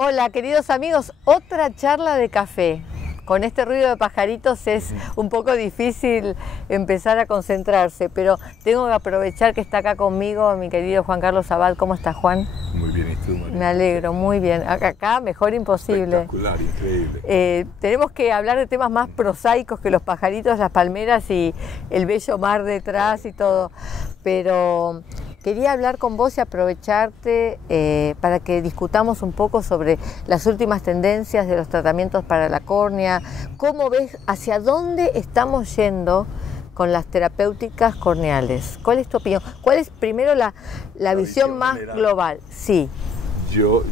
Hola, queridos amigos, otra charla de café. Con este ruido de pajaritos es un poco difícil empezar a concentrarse, pero tengo que aprovechar que está acá conmigo mi querido Juan Carlos Abad. ¿Cómo estás, Juan? Muy bien, ¿y tú, María? Me alegro, muy bien. Acá mejor imposible. Espectacular, increíble. Tenemos que hablar de temas más prosaicos que los pajaritos, las palmeras y el bello mar detrás y todo, pero quería hablar con vos y aprovecharte para que discutamos un poco sobre las últimas tendencias de los tratamientos para la córnea. ¿Cómo ves hacia dónde estamos yendo con las terapéuticas corneales? ¿Cuál es tu opinión? ¿Cuál es primero la visión más general. global? Sí. Yo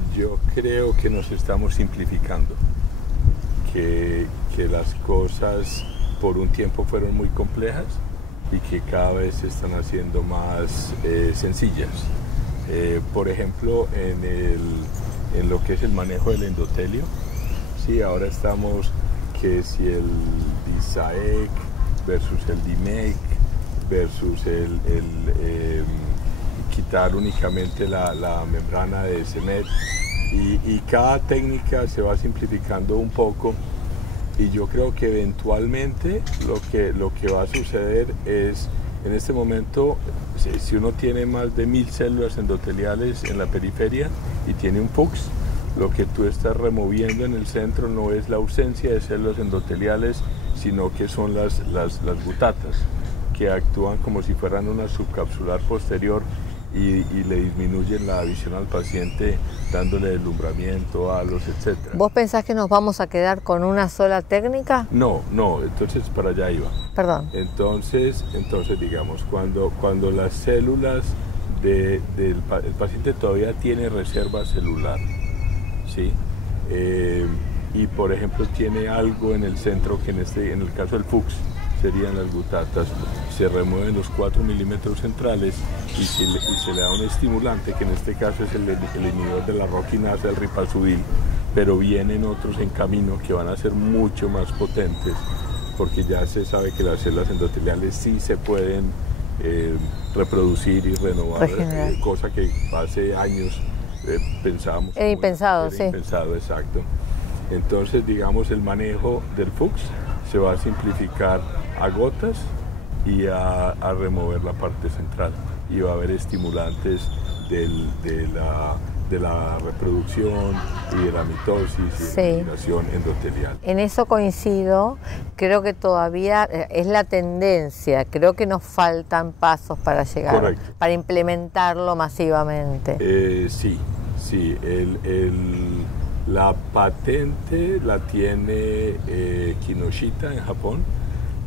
creo que nos estamos simplificando, que las cosas por un tiempo fueron muy complejas y que cada vez se están haciendo más sencillas. Por ejemplo, en lo que es el manejo del endotelio, sí, ahora estamos que si el DISAEC versus el DIMEC versus quitar únicamente la membrana de CEMET y cada técnica se va simplificando un poco. Y yo creo que eventualmente lo que va a suceder es, en este momento, si uno tiene más de 1000 células endoteliales en la periferia y tiene un Fuchs, lo que tú estás removiendo en el centro no es la ausencia de células endoteliales, sino que son las gutatas, que actúan como si fueran una subcapsular posterior y le disminuyen la visión al paciente, dándole deslumbramiento, halos, etc. ¿Vos pensás que nos vamos a quedar con una sola técnica? No, entonces para allá iba. Perdón. Entonces digamos, cuando las células el paciente todavía tiene reserva celular, ¿sí? Y por ejemplo tiene algo en el centro que en el caso del Fuchs serían las gutatas, se remueven los 4 milímetros centrales y se le da un estimulante, que en este caso es el inhibidor de la roquinasa, el ripazudil, pero vienen otros en camino que van a ser mucho más potentes, porque ya se sabe que las células endoteliales sí se pueden reproducir y renovar, cosa que hace años pensábamos. Era impensado, sí. Impensado, exacto. Entonces, digamos, el manejo del Fuchs se va a simplificar a gotas y a remover la parte central, y va a haber estimulantes de la reproducción y de la mitosis y de la migración endotelial. En eso coincido, creo que todavía es la tendencia, creo que nos faltan pasos para llegar, correcto, para implementarlo masivamente. Sí, la patente la tiene Kinoshita en Japón,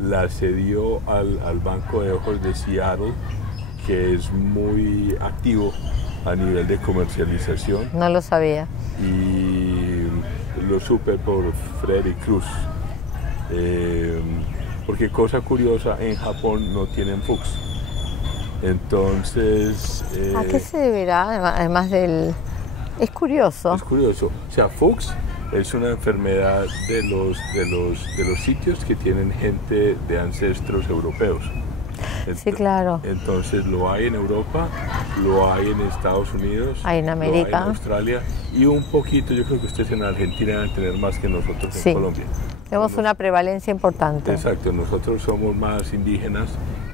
la cedió al Banco de Ojos de Seattle, que es muy activo a nivel de comercialización. No lo sabía. Y lo supe por Freddy Cruz. Porque cosa curiosa, en Japón no tienen Fuchs. Entonces... ¿A qué se deberá, además del...? Es curioso. Es curioso. O sea, Fuchs es una enfermedad de los sitios que tienen gente de ancestros europeos. Sí, claro. Entonces lo hay en Europa, lo hay en Estados Unidos, hay en América, lo hay en Australia y un poquito, yo creo que ustedes en Argentina deben tener más que nosotros en Colombia. Tenemos una prevalencia importante. Exacto, nosotros somos más indígenas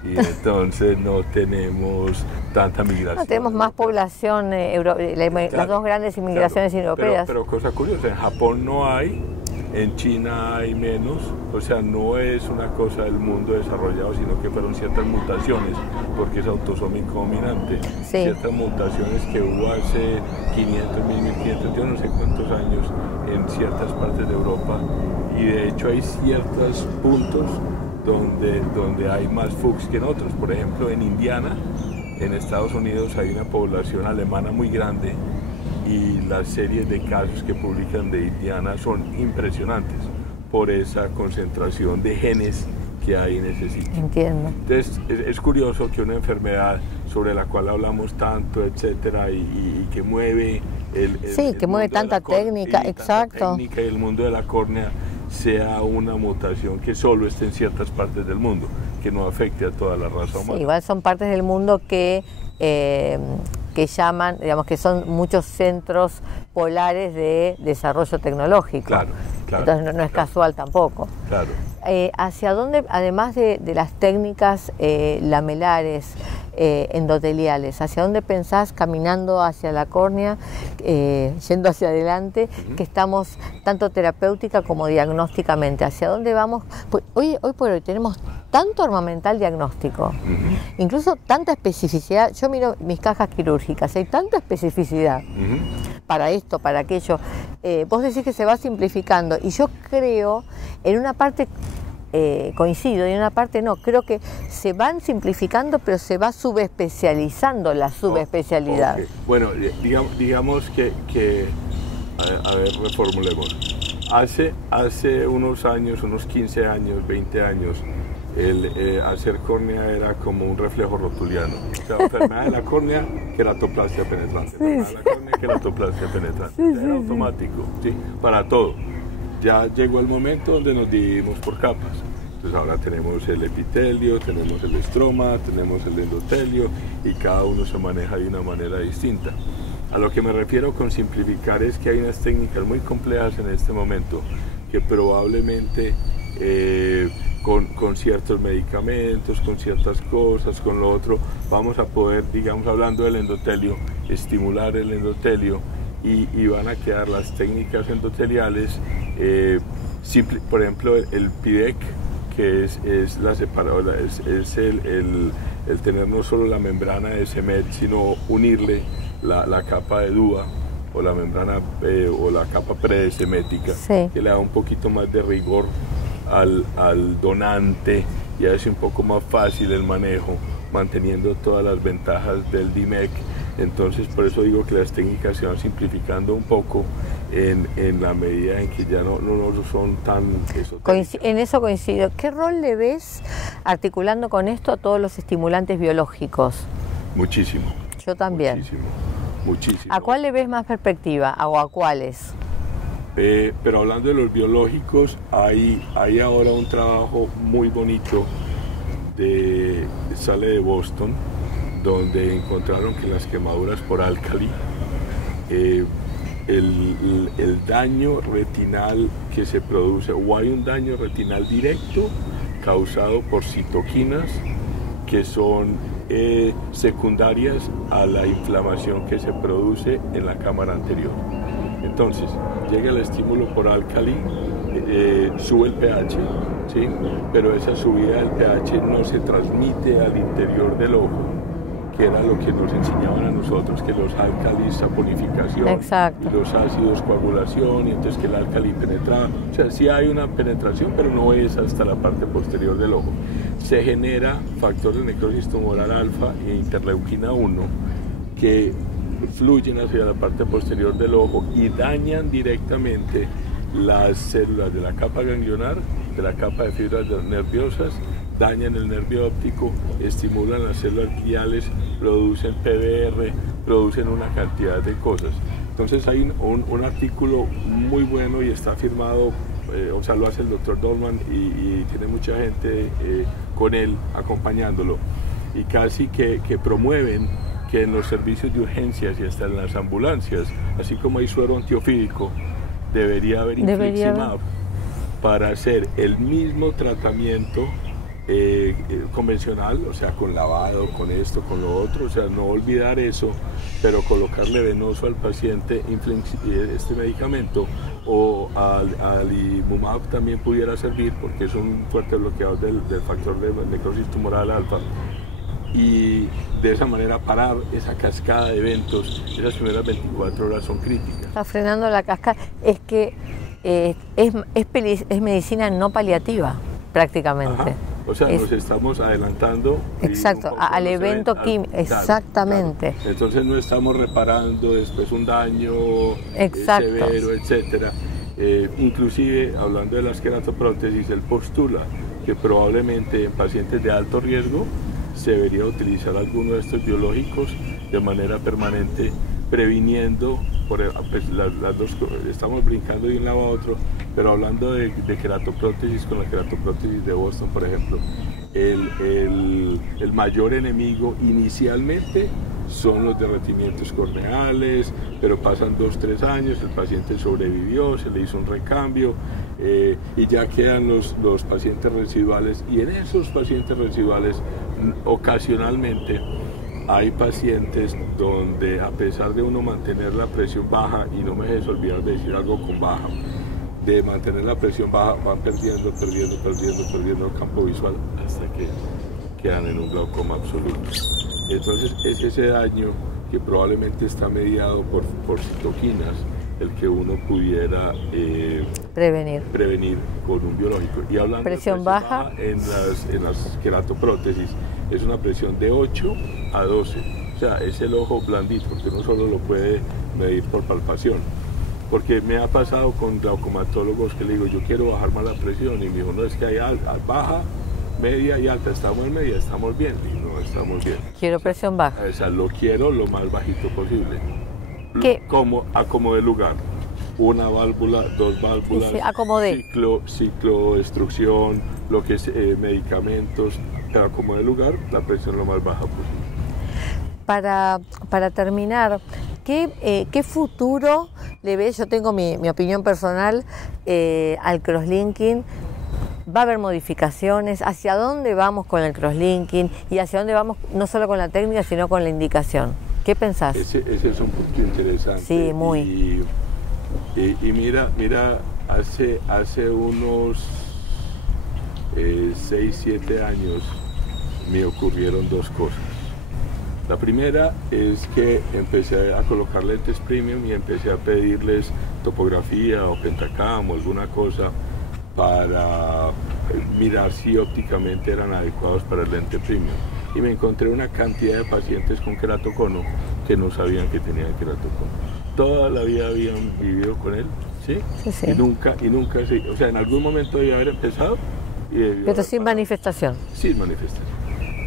y entonces no tenemos tanta migración. No, tenemos más población, las dos grandes inmigraciones europeas. Pero cosa curiosa, en Japón no hay, en China hay menos, o sea, no es una cosa del mundo desarrollado, sino que fueron ciertas mutaciones, porque es autosómico dominante. Sí. Ciertas mutaciones que hubo hace 500, 1500, yo no sé cuántos años, en ciertas partes de Europa, y de hecho hay ciertos puntos donde hay más Fuchs que en otros. Por ejemplo, en Indiana, en Estados Unidos, hay una población alemana muy grande y las series de casos que publican de Indiana son impresionantes por esa concentración de genes que hay en ese sitio. Entiendo. Entonces, es curioso que una enfermedad sobre la cual hablamos tanto, etcétera, y que mueve que mueve tanta técnica, exacto. Y el mundo de la córnea sea una mutación que solo esté en ciertas partes del mundo, que no afecte a toda la raza humana. Sí, igual son partes del mundo que que llaman, digamos que son muchos centros polares de desarrollo tecnológico. Claro, claro. Entonces no es casual tampoco. Claro. ¿Hacia dónde, además de las técnicas lamelares, endoteliales, hacia dónde pensás caminando hacia la córnea, yendo hacia adelante, que estamos tanto terapéutica como diagnósticamente? ¿Hacia dónde vamos? Pues hoy por hoy tenemos tanto armamental diagnóstico, incluso tanta especificidad. Yo miro mis cajas quirúrgicas, hay tanta especificidad para esto, para aquello. Vos decís que se va simplificando, y yo creo, en una parte coincido y en una parte no, creo que se van simplificando, pero se va subespecializando la subespecialidad. Okay. Bueno, digamos que a ver, reformulemos. Hace unos años, unos 15 años, 20 años, el hacer córnea era como un reflejo rotuliano. O sea, enfermedad de la córnea, queratoplastia penetrante. Enfermedad de la córnea, queratoplastia penetrante. Era automático, ¿sí? Para todo. Ya llegó el momento donde nos dividimos por capas. Entonces ahora tenemos el epitelio, tenemos el estroma, tenemos el endotelio, y cada uno se maneja de una manera distinta. A lo que me refiero con simplificar es que hay unas técnicas muy complejas en este momento que probablemente con ciertos medicamentos, con ciertas cosas, con lo otro, vamos a poder, digamos, hablando del endotelio, estimular el endotelio, y van a quedar las técnicas endoteliales, por ejemplo, el PIDEC, que es la separadora, es el tener no solo la membrana de CEMED, sino unirle la capa de DUA o la membrana o la capa predesemética, sí, que le da un poquito más de rigor al donante y hace un poco más fácil el manejo, manteniendo todas las ventajas del DIMEC. Entonces, por eso digo que las técnicas se van simplificando un poco en la medida en que ya no son tan esotéricas. En eso coincido. ¿Qué rol le ves articulando con esto a todos los estimulantes biológicos? Muchísimo. Yo también. Muchísimo. ¿A cuál le ves más perspectiva o a cuáles? Pero hablando de los biológicos, hay ahora un trabajo muy bonito sale de Boston, donde encontraron que las quemaduras por álcali, el daño retinal que se produce, o hay un daño retinal directo causado por citoquinas que son secundarias a la inflamación que se produce en la cámara anterior. Entonces, llega el estímulo por álcali, sube el pH, ¿sí? Pero esa subida del pH no se transmite al interior del ojo, que era lo que nos enseñaban a nosotros, que los álcalis saponificación, exacto, y los ácidos coagulación, y entonces que el álcali penetraba. O sea, sí hay una penetración, pero no es hasta la parte posterior del ojo. Se genera factor de necrosis tumoral alfa e interleuquina 1, que fluyen hacia la parte posterior del ojo y dañan directamente las células de la capa ganglionar, de la capa de fibras nerviosas, dañan el nervio óptico, estimulan las células gliales, producen PBR, producen una cantidad de cosas. Entonces hay un artículo muy bueno y está firmado, o sea, lo hace el doctor Dolman y tiene mucha gente con él acompañándolo, y casi que promueven que en los servicios de urgencias y hasta en las ambulancias, así como hay suero antiofídico, debería haber infliximab para hacer el mismo tratamiento convencional, o sea, con lavado, con esto, con lo otro, o sea, no olvidar eso, pero colocarle venoso al paciente este medicamento, o al imumab también pudiera servir, porque es un fuerte bloqueador del factor de necrosis tumoral alfa, y de esa manera parar esa cascada de eventos. Esas primeras 24 horas son críticas. Está frenando la cascada. Es que es medicina no paliativa, prácticamente. Ajá. O sea, nos estamos adelantando. Exacto, al evento químico. Exactamente. Claro. Entonces no estamos reparando después un daño severo, etcétera. Inclusive, hablando de las queratoprótesis, él postula que probablemente en pacientes de alto riesgo se debería utilizar alguno de estos biológicos de manera permanente, previniendo, pues las dos, estamos brincando de un lado a otro, pero hablando de queratoprótesis, con la queratoprótesis de Boston, por ejemplo, el mayor enemigo inicialmente son los derretimientos corneales, pero pasan 2-3 años, el paciente sobrevivió, se le hizo un recambio y ya quedan los pacientes residuales, y en esos pacientes residuales ocasionalmente hay pacientes donde, a pesar de uno mantener la presión baja, y no me dejes olvidar de decir algo con baja, de mantener la presión baja, van perdiendo el campo visual hasta que quedan en un glaucoma absoluto. Entonces es ese daño que probablemente está mediado por citoquinas el que uno pudiera prevenir con un biológico. Y hablando presión de presión baja en las queratoprótesis, es una presión de 8 a 12. O sea, es el ojo blandito, porque uno solo lo puede medir por palpación. Porque me ha pasado con glaucomatólogos que le digo, yo quiero bajar más la presión, y me dijo, no, es que hay baja, media y alta. Estamos en media, estamos bien. Y no, estamos bien. Quiero presión baja. O sea, lo quiero lo más bajito posible. ¿Qué? Acomode lugar. Una válvula, 2 válvulas, sí, acomodé. Ciclodestrucción, lo que es medicamentos, acomode lugar, la presión lo más baja posible. Para terminar, ¿qué futuro le ves? Yo tengo mi opinión personal al crosslinking. ¿Va a haber modificaciones? ¿Hacia dónde vamos con el crosslinking? ¿Y hacia dónde vamos no solo con la técnica, sino con la indicación? ¿Qué pensás? Ese es un punto interesante. Sí, muy. Y mira, hace unos 6-7 años me ocurrieron 2 cosas. La primera es que empecé a colocar lentes premium y empecé a pedirles topografía o pentacam o alguna cosa para mirar si ópticamente eran adecuados para el lente premium. Y me encontré una cantidad de pacientes con queratocono que no sabían que tenían queratocono. Toda la vida habían vivido con él, ¿sí? Sí. Y nunca, o sea, en algún momento debía haber empezado. Pero sin manifestación. Sin manifestación.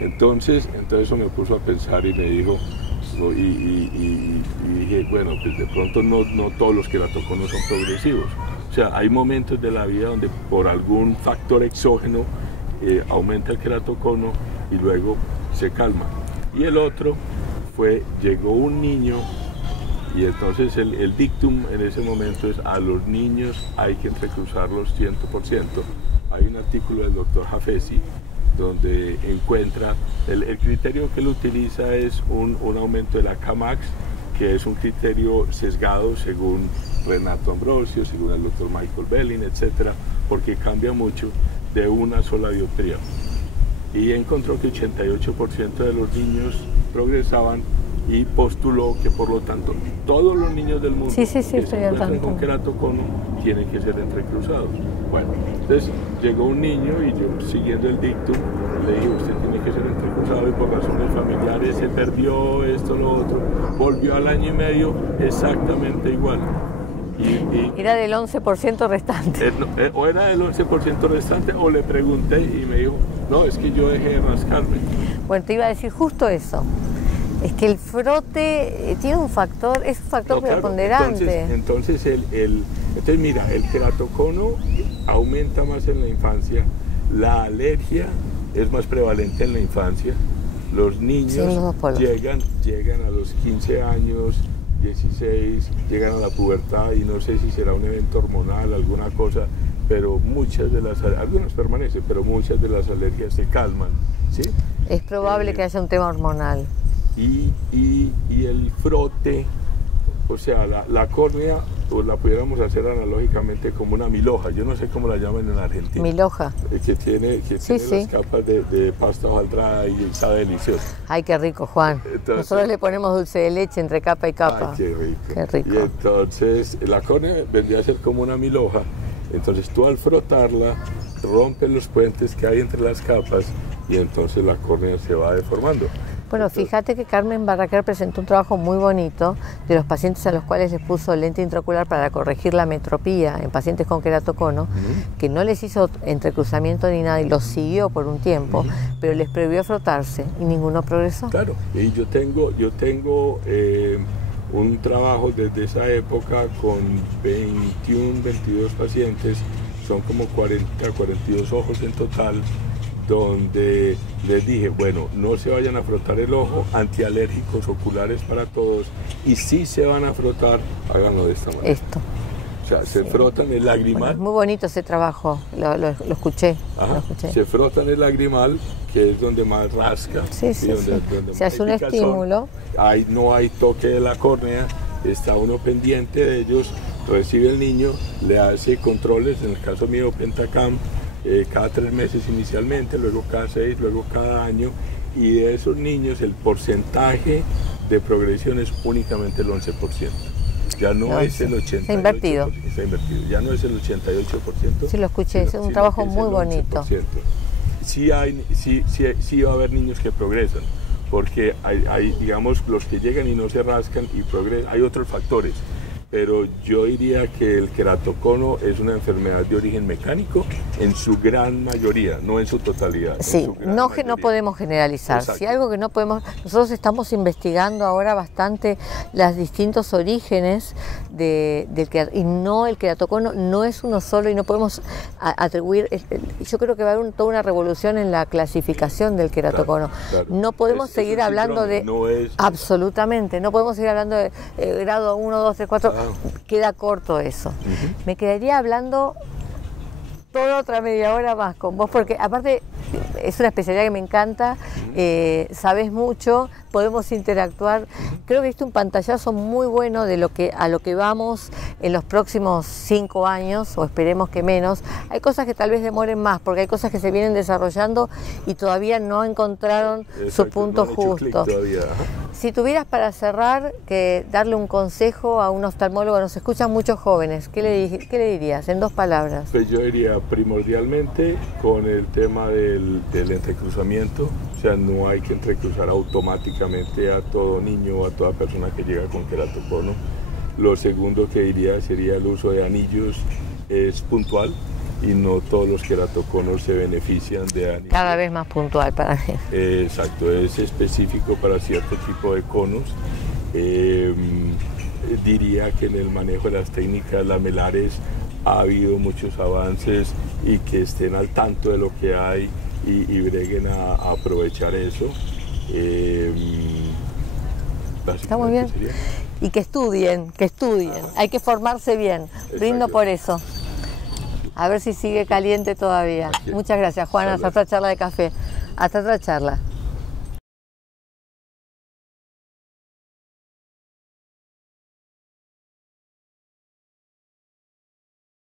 Entonces eso me puso a pensar y me dijo, y dije, bueno, pues de pronto no todos los queratoconos son progresivos. O sea, hay momentos de la vida donde por algún factor exógeno aumenta el queratocono y luego se calma. Y el otro llegó un niño, y entonces el dictum en ese momento es: a los niños hay que entrecruzarlos 100%. Hay un artículo del doctor Jafesi donde encuentra, el criterio que él utiliza es un aumento de la Kmax, que es un criterio sesgado según Renato Ambrosio, según el doctor Michael Belling, etc., porque cambia mucho de una sola dioptría. Y encontró que 88% de los niños progresaban, y postuló que por lo tanto todos los niños del mundo que se encuentren con queratocono tienen que ser entrecruzados. Bueno, entonces llegó un niño y yo, siguiendo el dictum, le dije: usted tiene que ser entrecruzado, y por razones familiares se perdió esto, lo otro. Volvió al año y medio exactamente igual. Era del 11% restante. O era del 11% restante, o le pregunté y me dijo: no, es que yo dejé de rascarme. Bueno, te iba a decir justo eso. Es que el frote tiene un factor, es un factor preponderante. Entonces mira, el queratocono aumenta más en la infancia, la alergia es más prevalente en la infancia, los niños llegan a los 15 años, 16, llegan a la pubertad, y no sé si será un evento hormonal, alguna cosa, pero algunas permanecen, pero muchas de las alergias se calman, ¿sí? Es probable que haya un tema hormonal. Y el frote, o sea, la córnea, pues la pudiéramos hacer analógicamente como una milhoja. Yo no sé cómo la llaman en Argentina. Milhoja. Que tiene las capas de pasta hojaldrada y sabe delicioso. Ay, qué rico, Juan. Entonces, nosotros le ponemos dulce de leche entre capa y capa. Ay, qué rico. Qué rico. Y entonces la córnea vendría a ser como una milhoja. Entonces tú, al frotarla, rompes los puentes que hay entre las capas, y entonces la córnea se va deformando. Bueno, fíjate que Carmen Barraquer presentó un trabajo muy bonito de los pacientes a los cuales les puso lente intraocular para corregir la metropía en pacientes con queratocono, que no les hizo entrecruzamiento ni nada y los siguió por un tiempo, pero les prohibió frotarse y ninguno progresó. Claro, y yo tengo un trabajo desde esa época con 21, 22 pacientes, son como 40, 42 ojos en total, donde les dije, bueno, no se vayan a frotar el ojo, antialérgicos oculares para todos, y si se van a frotar, háganlo de esta manera. Esto. O sea, se frotan el lagrimal. Bueno, es muy bonito ese trabajo, lo escuché. Ajá, lo escuché. Se frotan el lagrimal, que es donde más rasca. Sí, sí, donde se hace un estímulo. No hay toque de la córnea, está uno pendiente de ellos, recibe el niño, le hace controles, en el caso mío Pentacam, cada 3 meses inicialmente, luego cada 6, luego cada año, y de esos niños el porcentaje de progresión es únicamente el 11%. Ya no es el 88%. Está invertido. Está invertido. Ya no es el 88%. Sí, lo escuché, es un trabajo muy bonito. Sí va a haber niños que progresan, porque hay, digamos, los que llegan y no se rascan y progresan. Hay otros factores, pero yo diría que el queratocono es una enfermedad de origen mecánico en su gran mayoría, no en su totalidad. Sí, no podemos generalizar. Exacto. Si algo que no podemos, nosotros estamos investigando ahora bastante los distintos orígenes y no, el queratocono no es uno solo y no podemos atribuir. Yo creo que va a haber toda una revolución en la clasificación del queratocono. Claro. No podemos seguir hablando de. No es... Absolutamente, no podemos seguir hablando de grado 1, 2, 3, 4. Queda corto eso. Me quedaría hablando toda otra media hora más con vos, porque aparte es una especialidad que me encanta, sabes mucho, podemos interactuar. Creo que este es un pantallazo muy bueno de a lo que vamos en los próximos 5 años, o esperemos que menos. Hay cosas que tal vez demoren más, porque hay cosas que se vienen desarrollando y todavía no encontraron su punto justo. Si tuvieras para cerrar que darle un consejo a un oftalmólogo, nos escuchan muchos jóvenes, ¿qué le dirías en 2 palabras? Pues yo diría primordialmente con el tema del entrecruzamiento, o sea, no hay que entrecruzar automáticamente a todo niño o a toda persona que llega con queratocono. Lo segundo que diría sería el uso de anillos, es puntual y no todos los queratoconos se benefician de anillos. Cada vez más puntual para mí. Exacto, es específico para cierto tipo de conos. Diría que en el manejo de las técnicas lamelares ha habido muchos avances y que estén al tanto de lo que hay y breguen a aprovechar eso. Está muy bien. Sería. Y que estudien. Hay que formarse bien. Exacto. Brindo por eso. A ver si sigue caliente todavía. Muchas gracias, Juana. Hasta otra charla de café. Hasta otra charla.